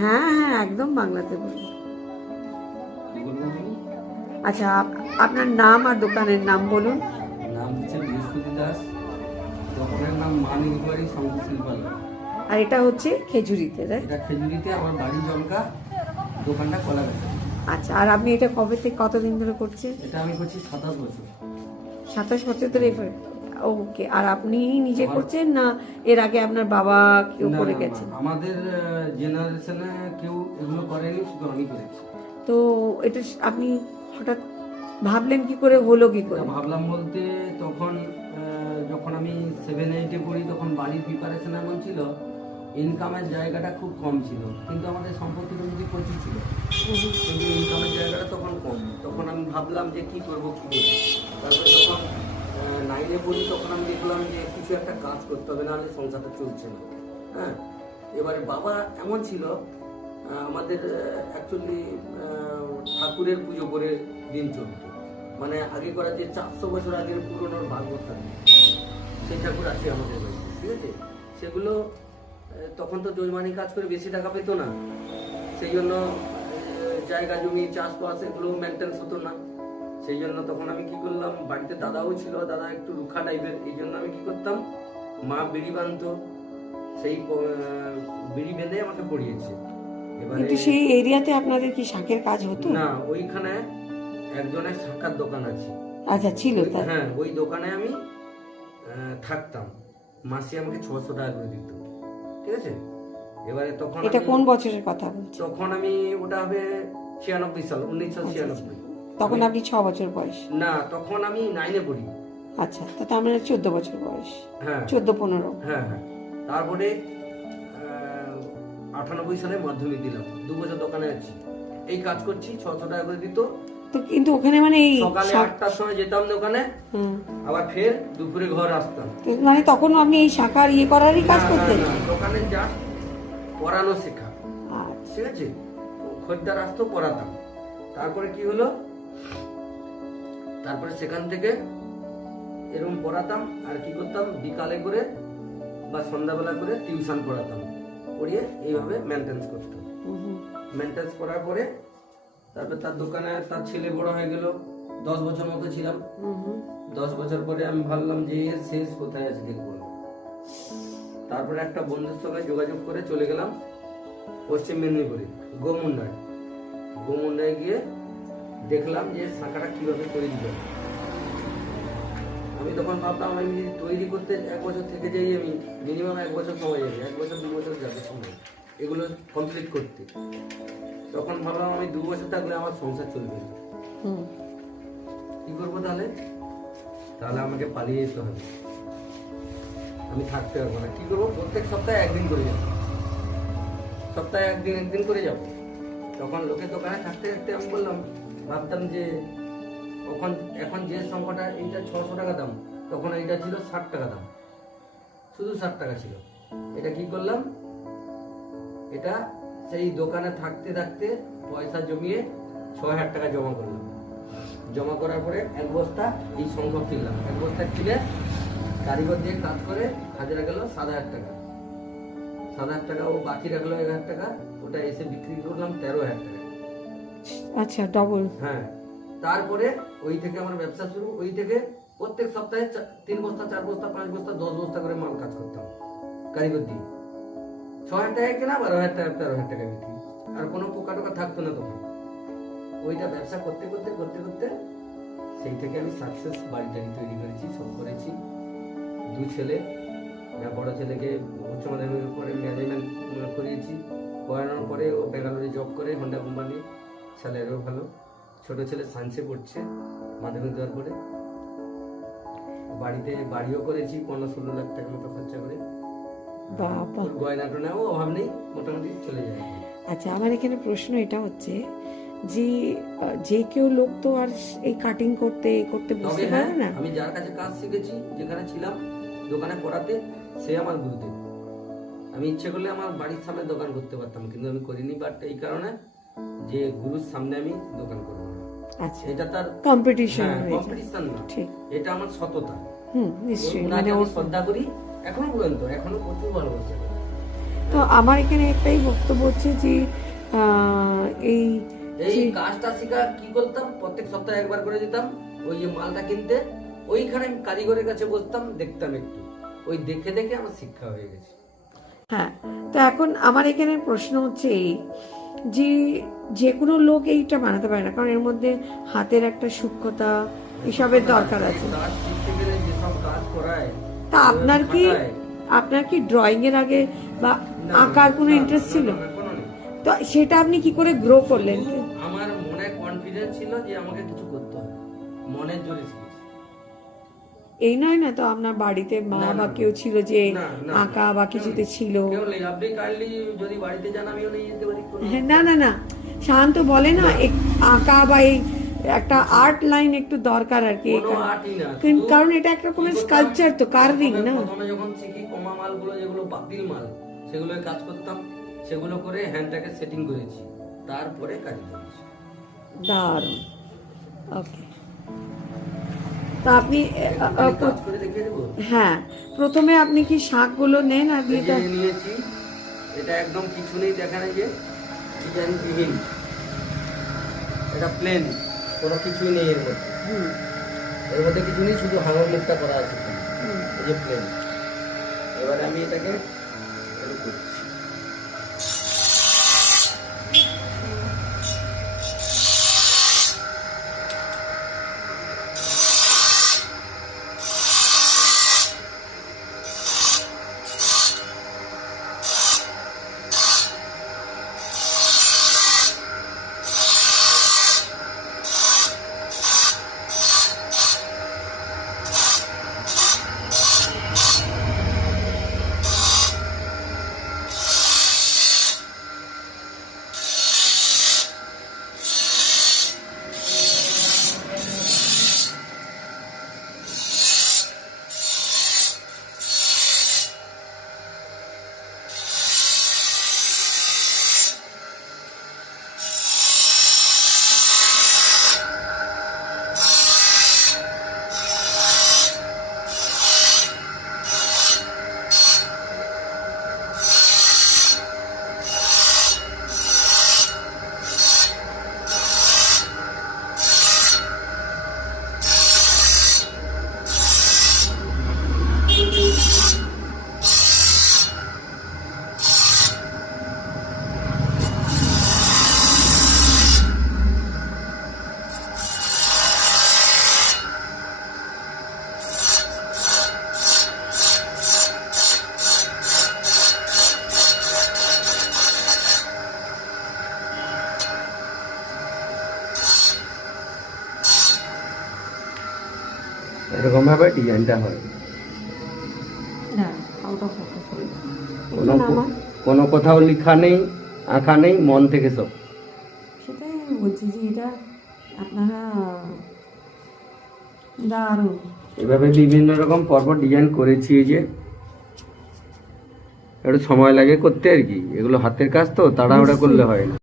হ্যাঁ হ্যাঁ, একদম বাংলাতে বলুন। আচ্ছা, আপনার নাম আর দোকানের নাম বলুন। নাম হচ্ছে বৃহস্পতি দাস, দোকানের নাম মানিকবাড়ি সংগীত শিল্পালয়। আর এটা হচ্ছে খেজুরিতে, তাই? এটা খেজুরিতে, আমার বাড়ি জলকা, দোকানটা কলাগাছা। আচ্ছা, আর আপনি এটা কবে থেকে কতদিন ধরে করছেন? এটা আমি করছি 27 বছর। 27 বছর ধরে? ওকে। আর আপনি নিজে করছেন না এর আগে আপনার বাবা কেউ করে গেছেন? আমাদের জেনারেশনে কেউ এগুলো করেনি, শুধু আমি করেছি। তো এটা আপনি হঠাৎ ভাবলেন কি করে, হলো কি করে? ভাবলাম বলতে, তখন যখন আমি 7-8-এ পড়ি, তখন বাড়ির প্রিপারেশন এমন ছিল, ইনকামের জায়গাটা খুব কম ছিল, কিন্তু আমাদের সম্পত্তি যদি প্রচুর ছিল, কিন্তু ইনকামের জায়গাটা তখন কম। তখন আমি ভাবলাম যে কি করবো কি করবো। তারপরে যখন 9-এ পড়ি, তখন আমি দেখলাম যে কিছু একটা কাজ করতে হবে, নাহলে সংসারটা চলছে না। হ্যাঁ, এবারে বাবা এমন ছিল, আমাদের অ্যাকচুয়ালি ঠাকুরের পুজো করে দিন চলত। মানে আগে করা যে 400 বছর আগের পুরোনোর ভাগবত থাকে, সেই ঠাকুর আছে আমাদের বাড়িতে, ঠিক আছে। সেগুলো তখন তো যজমানি কাজ করে বেশি টাকা পেতো না, সেই জন্য জায়গা জমি চাষবাস এগুলো মেনটেন্স হতো না। সেই জন্য তখন আমি কি করলাম, বাড়িতে দাদাও ছিল, দাদা একটু রুখা টাইপের, এই জন্য আমি কি করতাম, মা বিড়ি বাঁধতো, সেই বিড়ি বেঁধে আমাকে পড়িয়েছে। কিন্তু সেই এরিয়াতে আপনাদের কি শাকের কাজ হতো না? ওইখানে একজনের শাকার দোকান আছে। আচ্ছা, ছিল তাই? হ্যাঁ, ওই দোকানে আমি থাকতাম। মাসে আমাকে 600 টাকা করে দিত, ঠিক আছে। এবারে তখন এটা কোন বছরের কথা বলছেন? তখন আমি, ওটা হবে 96 সাল, 1996। তখন আপনি 6 বছর বয়স? না, তখন আমি 9-এ পড়ি। আচ্ছা, তা তার মানে 14 বছর বয়স। হ্যাঁ, 14-15। হ্যাঁ হ্যাঁ। তারপরে 98 সালে মাধ্যমিক দিলাম, 2 বছর দোকানে আছি, এই কাজ করছি, 600 টাকা করে দিত। তো কিন্তু ওখানে মানে এই সকালে 8টার সময় যেতাম দোকানে, আবার ফের দুপুরে ঘর আসতাম। মানে তখন আপনি এই শাখার করারই কাজ করতেন? দোকানে যা পড়ানো শেখা, আচ্ছা, ঠিক আছে। খদ্দার আসতো, পড়াতাম। তারপরে কি হলো, তারপরে সেখান থেকে এরকম পড়াতাম, আর কি করতাম, বিকালে করে বা সন্ধ্যাবেলা করে টিউশন পড়াতাম, পড়িয়ে এইভাবে মেনটেন্স করতাম। মেনটেন্স করার পরে তারপর তার দোকানে তার ছেলে বড় হয়ে গেল, 10 বছর মতো ছিলাম। 10 বছর পরে আমি ভাবলাম যে এর শেষ কোথায় আছে দেখবো। তারপরে একটা বন্ধুর সঙ্গে যোগাযোগ করে চলে গেলাম পশ্চিম মেদিনীপুরে, গোমুন্ডায় গিয়ে দেখলাম যে শাখাটা কিভাবে তৈরি করে। আমি তখন ভাবলাম, আমি যদি তৈরি করতে 1 বছর থেকে যাই, আমি মিনিমাম 1 বছর সময় যাবে, 1 বছর 2 বছর যাবে সময় এগুলো কমপ্লিট করতে। তখন ভাবলাম আমি 2 বছর থাকলে আমার সংসার চলবে না, কি করবো তাহলে আমাকে পালিয়ে যেতে হবে, আমি থাকতে পারবো না। কি করবো, প্রত্যেক সপ্তাহে একদিন করে যাবো, সপ্তাহে একদিন করে যাবো। তখন লোকের দোকানে থাকতে থাকতে আমি বললাম, ভাবতাম যে এখন যে সংখ্যাটা, এইটা 600 টাকা দাম, তখন এইটা ছিল 60 টাকা দাম, শুধু 60 টাকা ছিল। এটা কি করলাম, এটা সেই দোকানে থাকতে থাকতে পয়সা জমিয়ে 6000 টাকা জমা করলাম। জমা করার পরে 1 বস্তা এই সংখ্যক কিনলাম, 1 বস্তা কিনে কারিগর দিয়ে কাজ করে হাজারা গেল 7000 টাকা। 7000 টাকা ও বাকি রাখলো 1000 টাকা, ওটা এসে বিক্রি করলাম 13000 টাকা। আচ্ছা, ডবল। হ্যাঁ, তারপরে ওই থেকে আমার ব্যবসা শুরু। ওই থেকে প্রত্যেক সপ্তাহে 3 বস্তা 4 বস্তা 5 বস্তা 10 বস্তা করে মাল কাজ করতাম কারিগর দিয়ে। 6000 টাকা কেনা, 12000 টাকা 13000 টাকা বিক্রি, আর কোনো পোকা টোকা থাকতো না তখন। ওইটা ব্যবসা করতে করতে করতে করতে সেই থেকে আমি সাকসেস বাড়ি তৈরি করেছি, সব করেছি। 2 ছেলে, বড় ছেলেকে উচ্চ মাধ্যমিকের পরে ম্যানেজমেন্ট করিয়েছি, পড়ানোর পরে ও ব্যাঙ্গালোরে জব করে, হন্ডা কোম্পানি, স্যালারিও ভালো। ছোট ছেলে সায়েন্সে পড়ছে, মাধ্যমিক দেওয়ার পরে। বাড়িও করেছি 15-16 লাখ টাকার মতো খরচা করে। গয়না টয়নাও অভাব নেই, মোটামুটি চলে যায়। আচ্ছা, আমার এখানে প্রশ্ন এটা হচ্ছে যে কেউ লোক তো আর এই কাটিং করতে বুঝতে পারে না। আমি যার কাছে কাজ শিখেছি, যেখানে ছিলাম দোকানে পড়াতে, সে আমার গুরুদেব। আমি ইচ্ছে করলে আমার বাড়ির সামনে দোকান করতে পারতাম, কিন্তু আমি করিনি। বাট এই কারণে যে গুরুর সামনে আমি দোকান করবো না। আচ্ছা, এটা তার কম্পিটিশন না, এটা আমার সততা। নিশ্চয়ই, মানে ওর শ্রদ্ধা করি এখনো পর্যন্ত, এখনো প্রচুর ভালোবাসে। তো আমার এখানে একটাই বক্তব্য হচ্ছে যে এই এই যে- কাজটা শিখা কি করতাম, প্রত্যেক সপ্তাহে একবার করে দিতাম ওই যে মালটা কিনতে, ওইখানে আমি কারিগরের কাছে বসতাম, দেখতাম একটু, ওই দেখে দেখে আমার শিক্ষা হয়ে গেছে। হ্যাঁ, তো এখন আমার এখানে প্রশ্ন হচ্ছে এই যে যে কোনো লোক এইটা বানাতে পারে না, কারণ এর মধ্যে হাতের একটা সূক্ষ্মতা এসবের দরকার আছে। কাজ শিখতে গেলে যেসব কাজ করায়, তা খাটায়, আপনার কি ড্রয়িং এর আগে বা না, আঁকার কোনো না, ইন্টারেস্ট না, ছিল? না, কোনো নেই। তো সেটা আপনি কি করে গ্রো করলেন? শুধু আমার মনে কনফিডেন্স ছিল যে আমাকে কিছু করতে হবে, মনের জোরে ছিল। এই নয় না তো আপনার বাড়িতে মা না, বা না, কেউ ছিল যে না, না, আঁকা বা কিছুতে ছিল? কেউ নেই। আপনি কাইন্ডলি যদি বাড়িতে যান আমিও নিয়ে যেতে পারি, কোনো- হ্যাঁ, না না না, শান্ত বলে না আঁকা বা এই একটা আর্ট লাইন একটু দরকার আর কি, কোনো আর্টই না, কারণ এটা একটা রকমের স্কাল্পচার তো, কার্ভিং না। প্রথমে যখন শিখি কমা মালগুলো যেগুলো বাতিল মাল, সেগুলো কাজ করতাম, সেগুলো করে হ্যান্ডটাকে সেটিং করেছি, তারপরে কাজ করেছি। দারুণ, ওকে। তা আপনি একটুখানি কাজ করে দেখিয়ে দেবো। হ্যাঁ, প্রথমে আপনি কি শাকগুলো নেন আর দিয়ে এই যে নিয়েছি, এটা একদম কিছু নেই, দেখেন এই যে ডিজাইন বিহীন, এটা প্লেন, কোনো কিছুই নেই এর মধ্যে, হুম, এর মধ্যে কিছু নেই, শুধু হাঙর মুখটা করা আছে, হুম। এই যে প্লেন। এবারে আমি এটাকে এরকম করছি। এরকম ভাবে ডিজাইনটা হয়, না, আউট অফ ফোকাস হয়ে কোনো কোনো কোথাও লেখা নেই, আঁকা নেই, মন থেকে সব। সেটাই আমি বলছি যে এটা আপনারা দারুণ। এভাবে বিভিন্ন রকম পরপর ডিজাইন করেছি, এই যে একটু সময় লাগে করতে আর কি, এগুলো হাতের কাজ তো তাড়াহুড়া করলে হয় না।